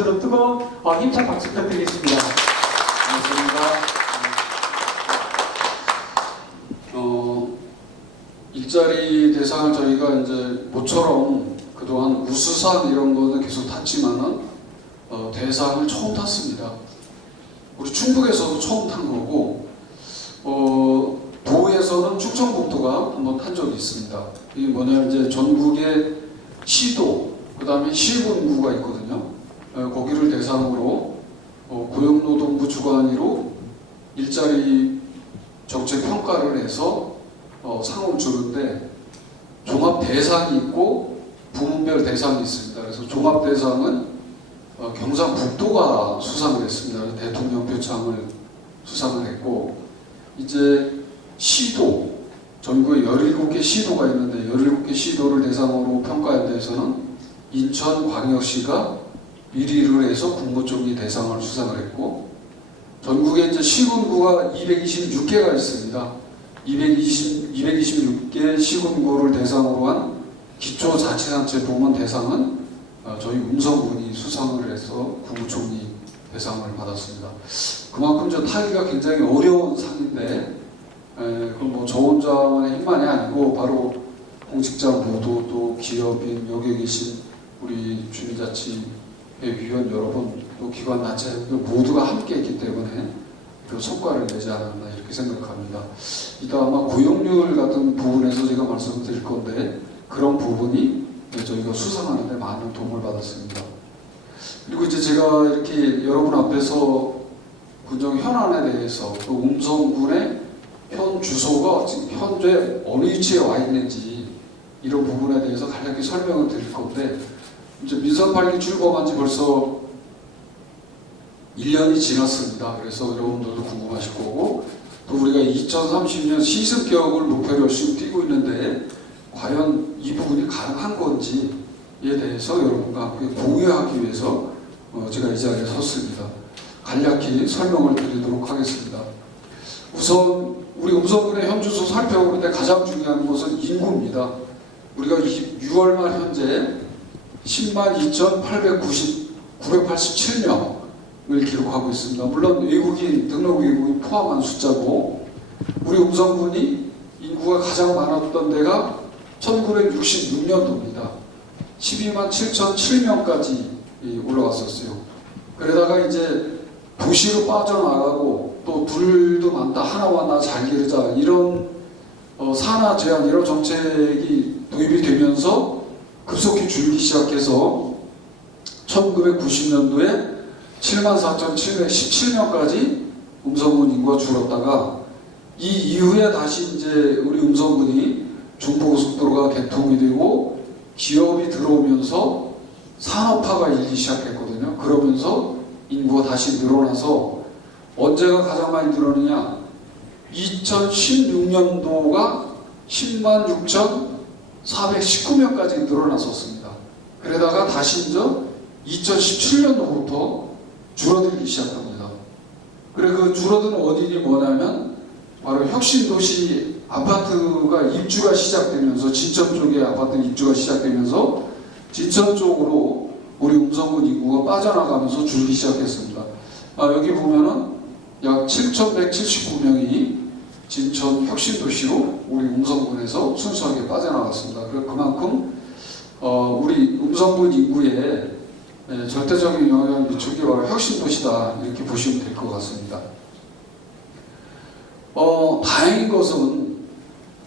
곳으로 뜨거운 힘찬 박수 부탁드리겠습니다. 반갑습니다. 일자리 대상을 저희가 이제 모처럼 그동안 우수상 이런 거는 계속 탔지만은 대상을 처음 탔습니다. 우리 충북에서도 처음 탄 거고 도에서는 충청북도가 한번 탄 적이 있습니다. 이게 뭐냐면 이제 전국의 시도 그 다음에 시군구가 있거든요. 거기를 대상으로 고용노동부 주관위로 일자리 정책 평가를 해서 상을 주는데 종합 대상이 있고 부문별 대상이 있습니다. 그래서 종합 대상은 경상북도가 수상을 했습니다. 대통령 표창을 수상을 했고 이제 시도 전국에 17개 시도가 있는데 17개 시도를 대상으로 평가한 데에서는 인천광역시가 1위를 해서 국무총리 대상을 수상을 했고 전국에 이제 시군구가 226개가 있습니다. 226개 시군구를 대상으로 한 기초자치단체 부문 대상은 저희 음성군이 수상을 해서 국무총리 대상을 받았습니다. 그만큼 저 타기가 굉장히 어려운 상인데 그건 뭐 저 혼자만의 힘만이 아니고 바로 공직자 모두 또 기업인 여기 계신 우리 주민자치회 위원 여러분 또 기관 단체 모두가 함께 했기 때문에 그 성과를 내지 않았나 이렇게 생각합니다. 이따 아마 고용률 같은 부분에서 제가 말씀을 드릴 건데 그런 부분이 저희가 수상하는 데 많은 도움을 받았습니다. 그리고 이제 제가 이렇게 여러분 앞에서 군정 현안에 대해서 또 음성군의 현 주소가 지금 현재 어느 위치에 와 있는지 이런 부분에 대해서 간략히 설명을 드릴 건데 이제 민선 8기 출범한 지 벌써 1년이 지났습니다. 그래서 여러분들도 궁금하실 거고 또 우리가 2030년 시승격을 목표로 열심히 뛰고 있는데 과연 이 부분이 가능한 건지에 대해서 여러분과 함께 공유하기 위해서 제가 이 자리에 섰습니다. 간략히 설명을 드리도록 하겠습니다. 우선 우리 음성군의 현 주소 살펴보는데 가장 중요한 것은 인구입니다. 우리가 6월 말 현재 102,987명을 기록하고 있습니다. 물론 외국인, 등록 외국인 포함한 숫자고 우리 음성군이 인구가 가장 많았던 데가 1966년도입니다. 127,007명까지 올라갔었어요. 그러다가 이제 도시로 빠져나가고 또 둘도 많다 하나와 나 잘 기르자 이런 산하 제한 이런 정책이 도입이 되면서 급속히 줄기 시작해서 1990년도에 74,717명까지 음성군 인구가 줄었다가 이 이후에 다시 이제 우리 음성군이 중부고속도로가 개통이 되고 기업이 들어오면서 산업화가 일기 시작했거든요. 그러면서 인구가 다시 늘어나서 언제가 가장 많이 늘었느냐 2016년도가 106,419명까지 늘어났었습니다. 그러다가 다시 이제 2017년도부터 줄어들기 시작합니다. 그래 그 줄어드는 원인이 뭐냐면 바로 혁신도시 아파트가 입주가 시작되면서 진천 쪽에 아파트 입주가 시작되면서 진천 쪽으로 우리 음성군 인구가 빠져나가면서 줄기 시작했습니다. 여기 보면은 약 7,179명이 진천 혁신도시로 우리 음성군에서 순수하게 빠져나갔습니다. 그만큼 우리 음성군 인구에 절대적인 영향을 미친 게 바로 혁신도시다 이렇게 보시면 될 것 같습니다. 다행인 것은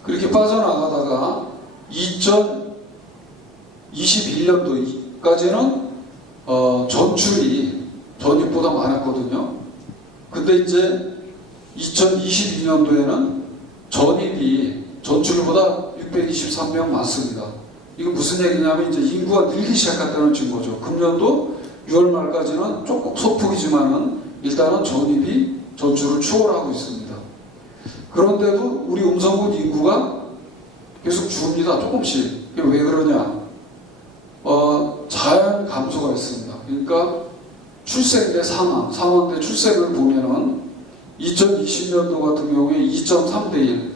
그렇게 빠져나가다가 2021년도까지는 전출이 전입보다 많았거든요. 근데 이제 2022년도에는 전입이 전출보다 623명 많습니다. 이거 무슨 얘기냐면 이제 인구가 늘기 시작했다는 증거죠. 금년도 6월 말까지는 조금 소폭이지만은 일단은 전입이 전출을 추월하고 있습니다. 그런데도 우리 음성군 인구가 계속 줍니다. 조금씩. 이게 왜 그러냐? 자연 감소가 있습니다. 그러니까 출생대 상황대 출생을 보면은 2020년도 같은 경우에 2.3대 1,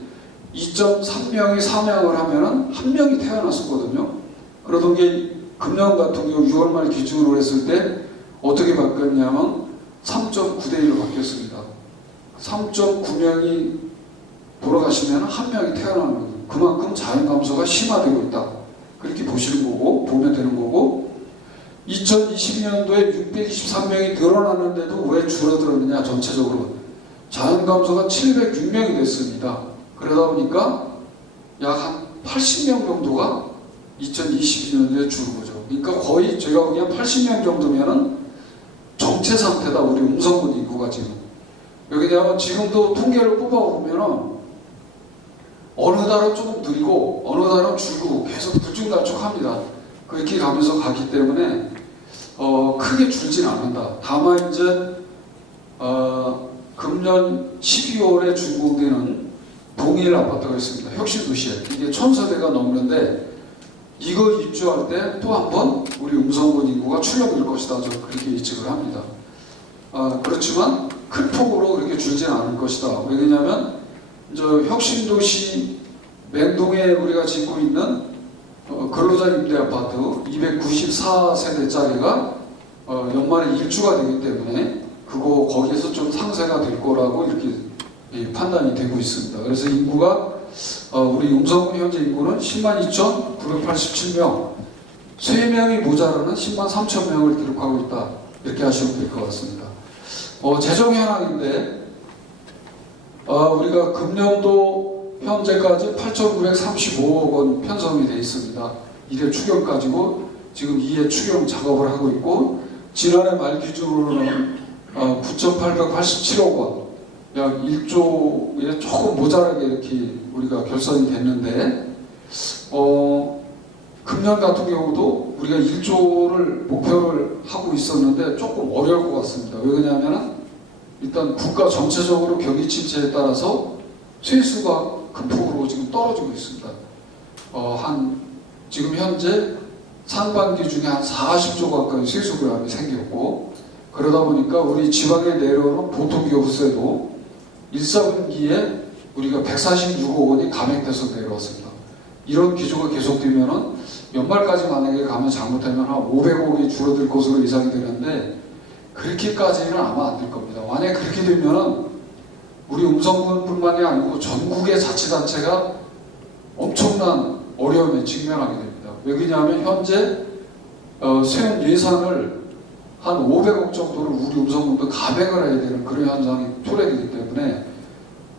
2.3명이 사명을 하면은 1명이 태어났었거든요. 그러던 게 금년 같은 경우 6월 말 기준으로 했을 때 어떻게 바뀌었냐면 3.9대 1로 바뀌었습니다. 3.9명이 돌아가시면 한 명이 태어나는 거예요. 그만큼 자연 감소가 심화되고 있다. 그렇게 보시는 거고, 보면 되는 거고, 2020년도에 623명이 늘어났는데도 왜 줄어들었느냐, 전체적으로. 자연 감소가 706명이 됐습니다. 그러다 보니까 약 한 80명 정도가 2022년도에 줄은 거죠. 그러니까 거의 제가 보기엔 80명 정도면은 정체 상태다, 우리 음성군 인구가 지금. 왜냐하면 지금도 통계를 뽑아보면은 어느 달은 조금 느리고 어느 달은 줄고 계속 들쭉날쭉합니다. 그렇게 가면서 가기 때문에 크게 줄진 않는다. 다만 이제 금년 12월에 준공되는 동일 아파트가 있습니다. 혁신도시에 이게 1000세대가 넘는데 이거 입주할 때 또 한 번 우리 음성군 인구가 출렁일 것이다. 저는 그렇게 예측을 합니다. 그렇지만 큰 폭으로 그렇게 줄지는 않을 것이다. 왜냐하면 저 혁신도시 맹동에 우리가 짓고 있는 근로자 임대 아파트 294세대짜리가 연말에 일주가 되기 때문에 거기에서 좀 상세가 될 거라고 이렇게 판단이 되고 있습니다. 그래서 인구가 우리 음성군 현재 인구는 102,987명, 쇠명이 모자라는 103,000명을 기록하고 있다. 이렇게 하시면 될 것 같습니다. 재정 현황인데 우리가 금년도 현재까지 8,935억 원 편성이 되어 있습니다. 1회 추경까지고 지금 2회 추경 작업을 하고 있고 지난해 말 기준으로는 9,887억 원, 약 1조에 조금 모자라게 이렇게 우리가 결산이 됐는데 금년 같은 경우도 우리가 1조를 목표를 하고 있었는데 조금 어려울 것 같습니다. 왜 그러냐면 일단 국가 전체적으로 경기 침체에 따라서 세수가 큰 폭으로 지금 떨어지고 있습니다. 지금 현재 상반기 중에 한 40조 가까이 세수 부담이 생겼고 그러다 보니까 우리 지방에 내려오는 보통교부세도 1, 4분기에 우리가 146억 원이 감액돼서 내려왔습니다. 이런 기조가 계속되면은 연말까지 만약에 가면 잘못하면 한 500억이 줄어들 것으로 예상이 되는데 그렇게까지는 아마 안 될 겁니다. 만약에 그렇게 되면은 우리 음성군뿐만이 아니고 전국의 자치단체가 엄청난 어려움에 직면하게 됩니다. 왜냐하면 현재 세운 예산을 한 500억 정도를 우리 음성군도 감액을 해야 되는 그런 현상이 토래되기 때문에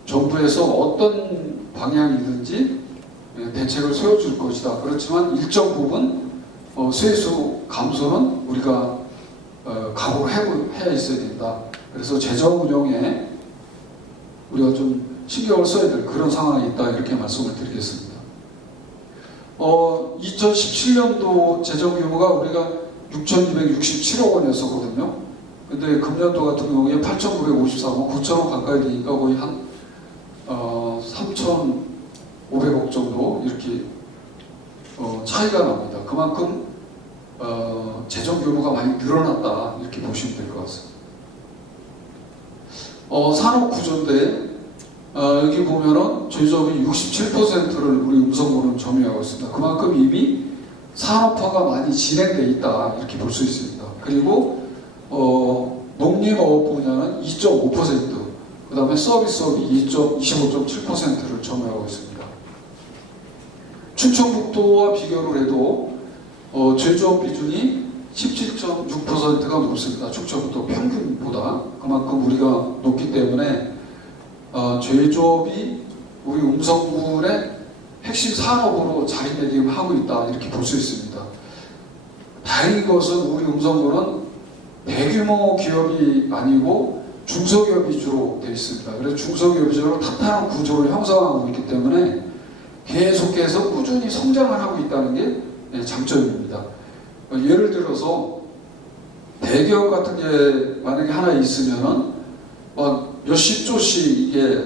정부에서 어떤 방향이든지 대책을 세워줄 것이다. 그렇지만 일정 부분 세수 감소는 우리가 각오를 해야 있어야 된다. 그래서 재정 운영에 우리가 좀 신경을 써야 될 그런 상황이 있다. 이렇게 말씀을 드리겠습니다. 2017년도 재정 규모가 우리가 6,267억 원이었었거든요. 근데 금년도 같은 경우에 8,954억, 9,000억 가까이 되니까 거의 한 3,500억 정도 이렇게 차이가 납니다. 그만큼 재정 규모가 많이 늘어났다 이렇게 보시면 될 것 같습니다. 산업 구조인데 여기 보면은 저희조합이 67%를 우리 음성군은 점유하고 있습니다. 그만큼 이미 산업화가 많이 진행돼 있다 이렇게 볼 수 있습니다. 그리고 농림어업 분야는 2.5%, 그 다음에 서비스업이 25.7%를 점유하고 있습니다. 충청북도와 비교를 해도 제조업 비중이 17.6%가 높습니다. 충청북도 평균보다 그만큼 우리가 높기 때문에 제조업이 우리 음성군의 핵심 산업으로 자리매김하고 있다 이렇게 볼 수 있습니다. 다행인 것은 우리 음성군은 대규모 기업이 아니고 중소기업 위주로 되어 있습니다. 그래서 중소기업 위주로 탄탄한 구조를 형성하고 있기 때문에 계속해서 꾸준히 성장을 하고 있다는 게 장점입니다. 예를 들어서 대기업 같은 게 만약에 하나 있으면은 막 몇십 조씩 이게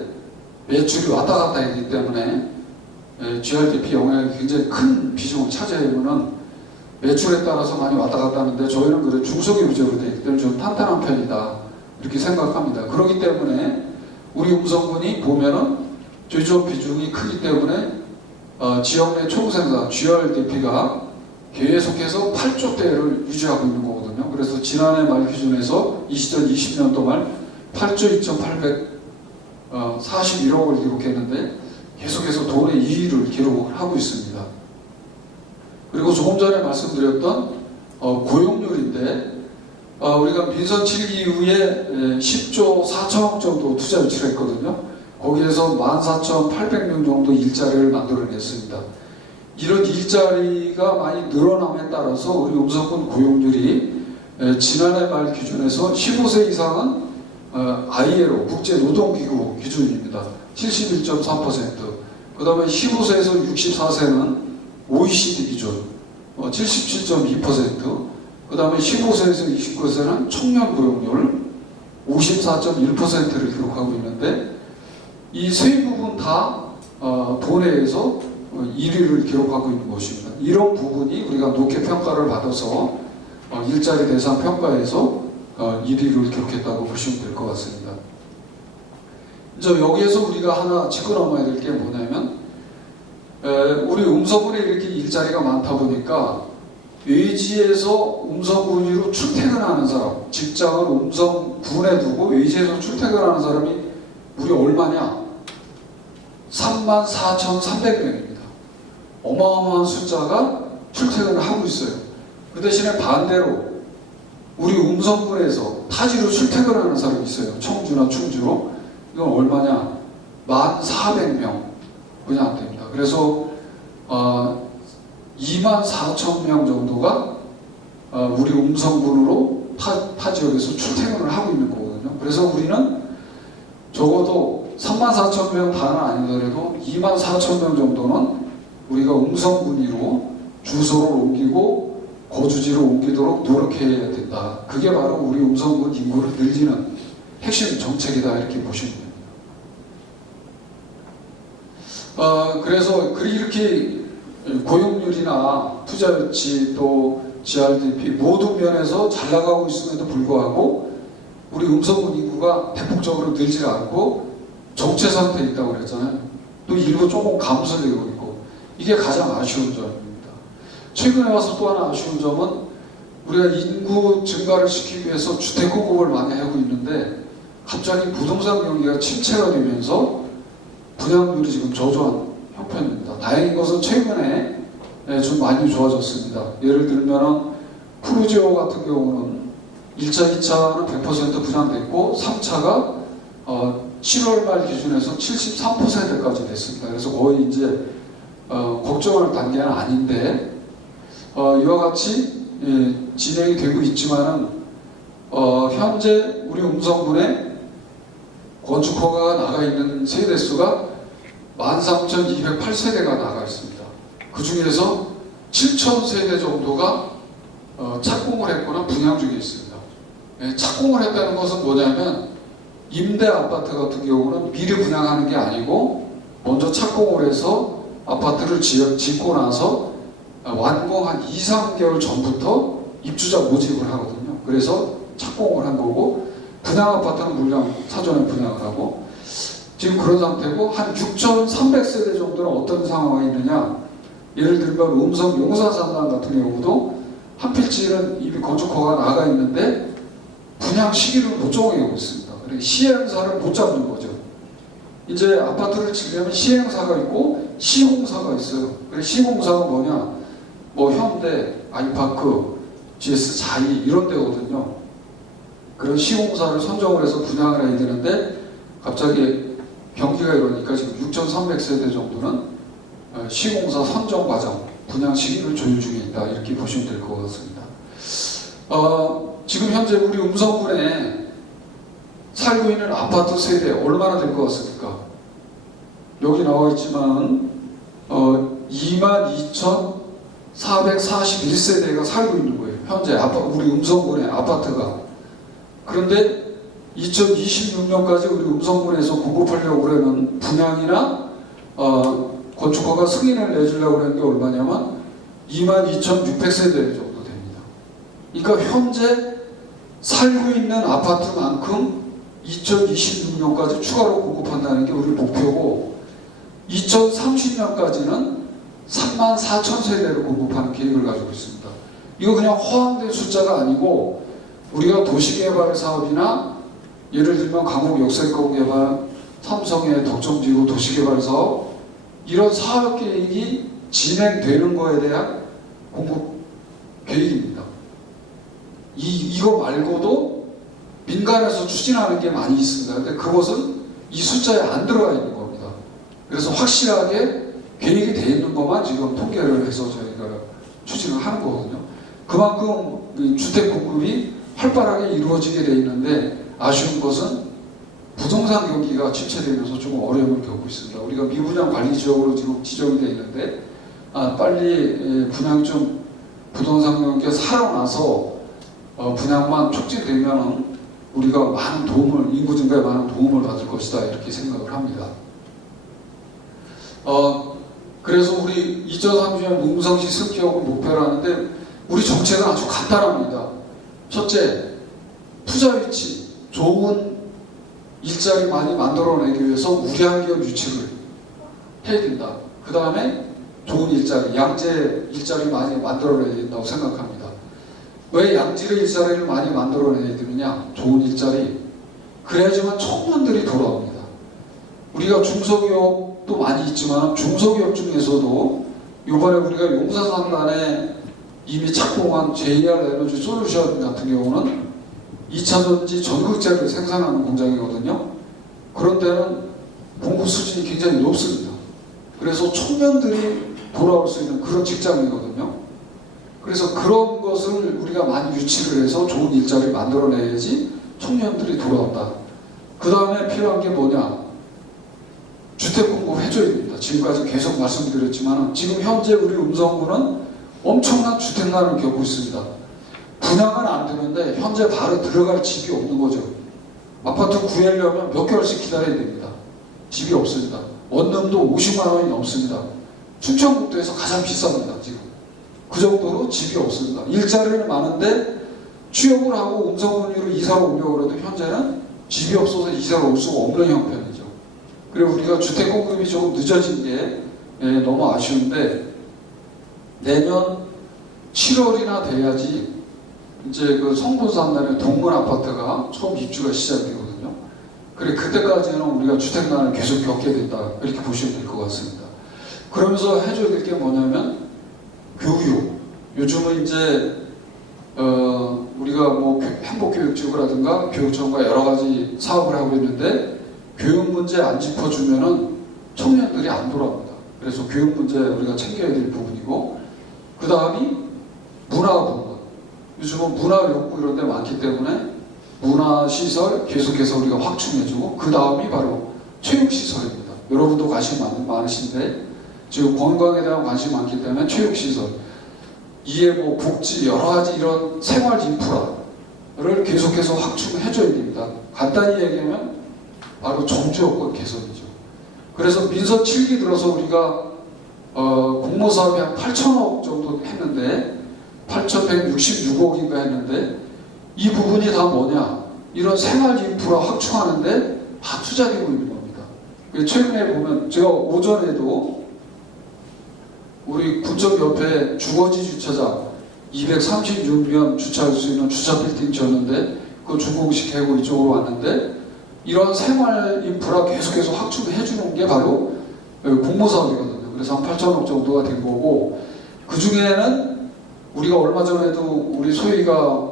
매출이 왔다 갔다 하기 때문에 GRDP 영향이 굉장히 큰 비중을 차지하면은 매출에 따라서 많이 왔다 갔다 하는데 저희는 그래 중소기업 위주로 되어 있기 때문에 좀 탄탄한 편이다 이렇게 생각합니다. 그렇기 때문에 우리 음성군이 보면은 제조업 비중이 크기 때문에 지역 내 총생산 GRDP가 계속해서 8조대를 유지하고 있는 거거든요. 되거든요. 그래서 지난해 말 기준에서 이 시절 20년도 말 8조 2,841억을 기록했는데 계속해서 돈의 2위를 기록을 하고 있습니다. 그리고 조금 전에 말씀드렸던 고용률인데 우리가 민선 7기 이후에 10조 4천억 정도 투자 유치를 했거든요. 거기에서 14,800명 정도 일자리를 만들어냈습니다. 이런 일자리가 많이 늘어남에 따라서 우리 음성군 고용률이 지난해 말 기준에서 15세 이상은 ILO 국제노동기구 기준입니다. 71.3%. 그 다음에 15세에서 64세는 OECD 기준 77.2%. 그 다음에 15세에서 29세는 청년 고용률 54.1%를 기록하고 있는데 이 세 부분 다 도내에서 1위를 기록하고 있는 것입니다. 이런 부분이 우리가 높게 평가를 받아서 일자리 대상 평가에서 1위를 기록했다고 보시면 될 것 같습니다. 이제 여기에서 우리가 하나 짚고 넘어야 될 게 뭐냐면 우리 음성군에 이렇게 일자리가 많다 보니까 외지에서 음성군으로 출퇴근하는 사람, 직장을 음성군에 두고 외지에서 출퇴근하는 사람이 우리 얼마냐? 34,300명입니다. 어마어마한 숫자가 출퇴근을 하고 있어요. 그 대신에 반대로 우리 음성군에서 타지로 출퇴근하는 사람이 있어요. 청주나 충주로. 이건 얼마냐? 1,400명 그냥 안 됩니다. 그래서 24,000명 정도가 우리 음성군으로 타 지역에서 출퇴근을 하고 있는 거거든요. 그래서 우리는 적어도 34,000명 다는 아니더라도 24,000명 정도는 우리가 음성군으로 주소를 옮기고 거주지를 옮기도록 노력해야 된다. 그게 바로 우리 음성군 인구를 늘리는 핵심 정책이다 이렇게 보시면 됩니다. 그래서 이렇게 고용률이나 투자 유치 또 GRDP 모든 면에서 잘 나가고 있음에도 불구하고 우리 음성군 인구가 대폭적으로 늘지 않고 정체 상태에 있다고 그랬잖아요. 또 일부 조금 감소되고 있고 이게 가장 아쉬운 점입니다. 최근에 와서 또 하나 아쉬운 점은 우리가 인구 증가를 시키기 위해서 주택 공급을 많이 하고 있는데 갑자기 부동산 경기가 침체가 되면서 분양률이 지금 저조한 형편입니다. 다행인 것은 최근에 좀 많이 좋아졌습니다. 예를 들면 푸르지오 같은 경우는 1차, 2차는 100% 분양됐고 3차가 7월 말 기준에서 73%까지 됐습니다. 그래서 거의 이제 걱정할 단계는 아닌데 이와 같이 진행이 되고 있지만은 현재 우리 음성군에 건축 허가가 나가 있는 세대 수가 13,208세대가 나가 있습니다. 그 중에서 7,000세대 정도가 착공을 했거나 분양 중에 있습니다. 착공을 했다는 것은 뭐냐면 임대 아파트 같은 경우는 미리 분양하는 게 아니고 먼저 착공을 해서 아파트를 짓고 나서 완공 한 2, 3개월 전부터 입주자 모집을 하거든요. 그래서 착공을 한 거고 분양 아파트는 물량 사전에 분양을 하고 지금 그런 상태고 한 6,300세대 정도는 어떤 상황이 있느냐. 예를 들면 음성 용산산단 같은 경우도 한 필지는 이미 건축허가 나가 있는데 분양 시기를 못 정하고 있습니다. 그러니까 시행사를 못 잡는 거죠. 이제 아파트를 지으려면 시행사가 있고 시공사가 있어요. 그래서 시공사가 뭐냐? 뭐 현대, 아이파크, GS 자이 이런 데거든요. 그런 시공사를 선정을 해서 분양을 해야 되는데 갑자기 경기가 이러니까 지금 6,300세대 정도는 시공사 선정 과정, 분양 시기를 조율 중에 있다 이렇게 보시면 될 것 같습니다. 지금 현재 우리 음성군에 살고 있는 아파트 세대 얼마나 될 것 같습니까? 여기 나와 있지만 22,441세대가 살고 있는 거예요. 현재 우리 음성군의 아파트가. 그런데 2026년까지 우리 음성군에서 공급하려고 하는 분양이나 건축허가 승인을 내주려고 하는 게 얼마냐면 22,600세대 정도 됩니다. 그러니까 현재 살고 있는 아파트만큼 2026년까지 추가로 공급한다는 게 우리 목표고 2030년까지는 34,000세대를 공급하는 계획을 가지고 있습니다. 이거 그냥 허황된 숫자가 아니고 우리가 도시개발 사업이나 예를 들면 강북 역세권 개발, 삼성의 덕정지구 도시개발 사업 이런 사업 계획이 진행되는 거에 대한 공급 계획입니다. 이거 말고도 민간에서 추진하는 게 많이 있습니다. 근데 그것은 이 숫자에 안 들어가 있는 겁니다. 그래서 확실하게 계획이 돼 있는 것만 지금 통계를 해서 저희가 추진을 하는 거거든요. 그만큼 주택 공급이 활발하게 이루어지게 돼 있는데 아쉬운 것은 부동산 경기가 침체되면서 조금 어려움을 겪고 있습니다. 우리가 미분양 관리 지역으로 지금 지정이 되어 있는데 빨리 분양 좀 부동산 경기가 살아나서 분양만 촉진되면 우리가 많은 도움을 인구 증가에 많은 도움을 받을 것이다 이렇게 생각을 합니다. 그래서 우리 2030년 음성시 습기업을 목표로 하는데 우리 정책은 아주 간단합니다. 첫째, 투자 위치, 좋은 일자리 많이 만들어내기 위해서 우량 기업 유치를 해야 된다. 그 다음에 좋은 일자리, 양재 일자리 많이 만들어내야 된다고 생각합니다. 왜 양질의 일자리를 많이 만들어내야 되느냐? 좋은 일자리. 그래야지만 청년들이 돌아옵니다. 우리가 중소기업도 많이 있지만 중소기업 중에서도 이번에 우리가 용사상단에 이미 착공한 JR 에너지 솔루션 같은 경우는 2차전지 전극제를 생산하는 공장이거든요. 그런 데는 공급 수준이 굉장히 높습니다. 그래서 청년들이 돌아올 수 있는 그런 직장이거든요. 그래서 그런 것을 우리가 많이 유치를 해서 좋은 일자리를 만들어내야지 청년들이 돌아온다. 그 다음에 필요한 게 뭐냐? 주택 공급 해줘야 됩니다. 지금까지 계속 말씀드렸지만 지금 현재 우리 음성구는 엄청난 주택난을 겪고 있습니다. 분양은 안 되는데 현재 바로 들어갈 집이 없는 거죠. 아파트 구하려면 몇 개월씩 기다려야 됩니다. 집이 없습니다. 원룸도 50만 원이 넘습니다. 충청북도에서 가장 비쌉니다. 지금 그 정도로 집이 없습니다. 일자리는 많은데 취업을 하고 음성군으로 이사를 오려고 해도 현재는 집이 없어서 이사를 올 수가 없는 형편이죠. 그리고 우리가 주택 공급이 조금 늦어진 게 너무 아쉬운데 내년 7월이나 돼야지 이제 그 성분산단의 동문 아파트가 처음 입주가 시작되거든요. 그래 그때까지는 우리가 주택난을 계속 겪게 된다 이렇게 보시면 될 것 같습니다. 그러면서 해줘야 될 게 뭐냐면 교육. 요즘은 이제 우리가 뭐 행복교육지구라든가 교육청과 여러 가지 사업을 하고 있는데 교육 문제 안 짚어주면은 청년들이 안 돌아옵니다. 그래서 교육 문제 우리가 챙겨야 될 부분이고 그 다음이 문화 부분. 요즘은 문화 욕구 이런 데 많기 때문에 문화시설 계속해서 우리가 확충해주고 그 다음이 바로 체육시설입니다. 여러분도 관심 많으신데 지금 건강에 대한 관심이 많기 때문에 체육시설 이에 뭐 복지 여러 가지 이런 생활 인프라를 계속해서 확충해줘야 됩니다. 간단히 얘기하면 바로 정주여건 개선이죠. 그래서 민선 7기 들어서 우리가 공모사업이 한 8천억 정도 했는데 8,166억인가 했는데 이 부분이 다 뭐냐? 이런 생활 인프라 확충하는데 다 투자되고 있는 겁니다. 최근에 보면 제가 오전에도 우리 군청 옆에 주거지 주차장 236명 주차할 수 있는 주차 빌딩 지었는데 그 준공식 해고 이쪽으로 왔는데 이런 생활 인프라 계속해서 확충해 주는 게 바로 공모사업이거든요. 그래서 한 8천억 정도가 된 거고 그 중에는 우리가 얼마 전에도 우리 소위가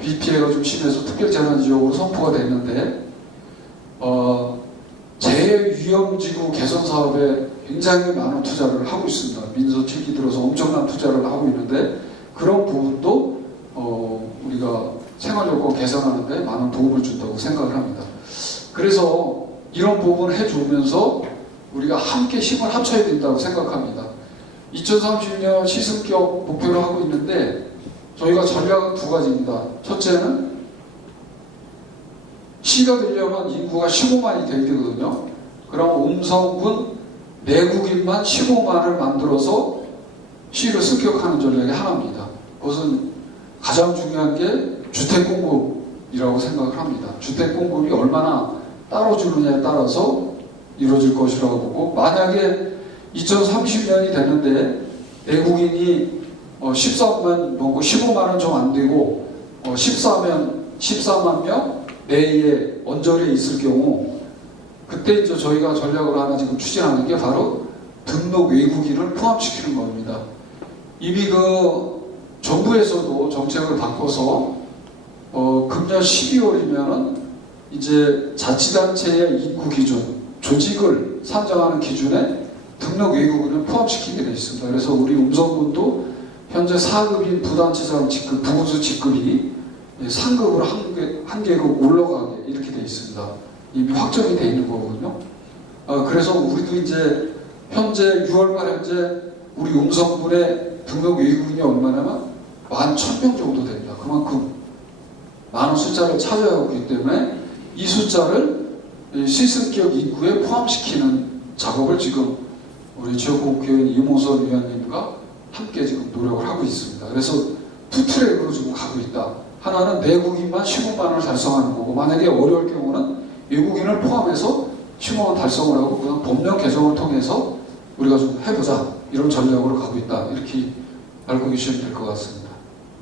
비 피해가 좀 심해서 특별재난지역으로 선포가 됐는데 재위험지구 개선 사업에 굉장히 많은 투자를 하고 있습니다. 민서 7기 들어서 엄청난 투자를 하고 있는데 그런 부분도 우리가 생활요건 개선하는 데 많은 도움을 준다고 생각을 합니다. 그래서 이런 부분을 해주면서 우리가 함께 힘을 합쳐야 된다고 생각합니다. 2030년 시승기업 목표를 하고 있는데 저희가 전략은 두 가지입니다. 첫째는 시가 되려면 인구가 15만이 돼야 되거든요. 그럼 음성군 내국인만 15만을 만들어서 시를 습격하는 전략이 하나입니다. 그것은 가장 중요한 게 주택 공급이라고 생각을 합니다. 주택 공급이 얼마나 따라주느냐에 따라서 이루어질 것이라고 보고 만약에 2030년이 되는데 내국인이 13만 넘고 15만 원 좀 안 되고 14만 명 내에 언저리에 있을 경우 그때 이제 저희가 전략을 하나 지금 추진하는 게 바로 등록 외국인을 포함시키는 겁니다. 이미 그 정부에서도 정책을 바꿔서 금년 12월이면은 이제 자치단체의 입구 기준, 조직을 산정하는 기준에 등록 외국인을 포함시키게 되어 있습니다. 그래서 우리 음성군도 현재 4급인 부단체장 직급, 부군수 직급이 상급으로 한 계급 올라가게 이렇게 되어 있습니다. 이미 확정이 되어 있는 거거든요. 그래서 우리도 이제 현재 6월말 현재 우리 음성군의 등록 외국인이 얼마냐면 11,000명 정도 됩니다. 그만큼 많은 숫자를 차지하고 있기 때문에 이 숫자를 시설기업 입구에 포함시키는 작업을 지금 우리 지역국회의원 이몽선 위원님과 함께 지금 노력을 하고 있습니다. 그래서 투 트랙으로 지금 가고 있다. 하나는 내국인만 15만 원을 달성하는 거고, 만약에 어려울 경우는 외국인을 포함해서 15만 원 달성을 하고 그다음 법령 개정을 통해서 우리가 좀 해보자, 이런 전략으로 가고 있다, 이렇게 알고 계시면 될 것 같습니다.